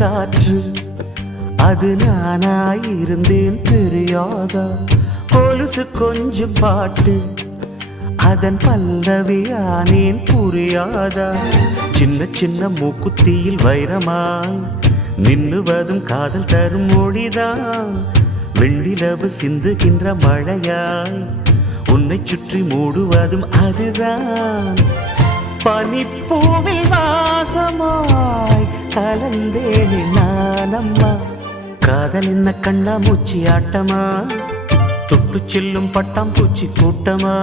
காற்று அது நானாயிருந்தேன் தெரியாதா கொலுசு கொஞ்சம் பாட்டு அதன் பல்லவியானேன் புரியாதா சின்ன சின்ன மூக்குத்தியில் வைரமாய் நின்னுவதும் காதல் தரும் மொழிதான் வெண்ணிலவு சிந்துகின்ற மழையாய் உன்னை சுற்றி மூடுவதும் அதுதான் பனிப்பூவில் வாசமாய் கலந்தேனே நானம்மா காதல் என்ன கண்ணா மூச்சி ஆட்டமா தொட்டு செல்லும் பட்டாம் பூச்சி கூட்டமா